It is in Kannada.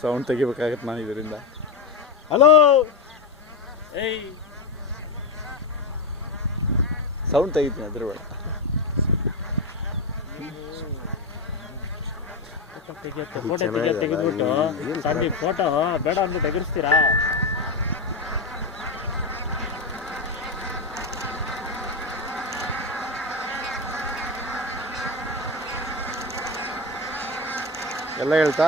ಸೌಂಡ್ ತೆಗಿಬೇಕಾಗತ್ತೆ ನಾನು ಇದರಿಂದ. ಹಲೋ ಏಯ್ ಸೌಂಡ್ ತೆಗಿತೀನಿ ಅದ್ರ ಬೇಡ. ಫೋಟೋ ತೆಗೆದ್ಬಿಟ್ಟು ಸಂದೀಪ್ ಫೋಟೋ ಬೇಡ ಅಂದ್ಬಿಟ್ಟು ತೆಗಿಸ್ತೀರಾ? ಎಲ್ಲ ಹೇಳ್ತಾ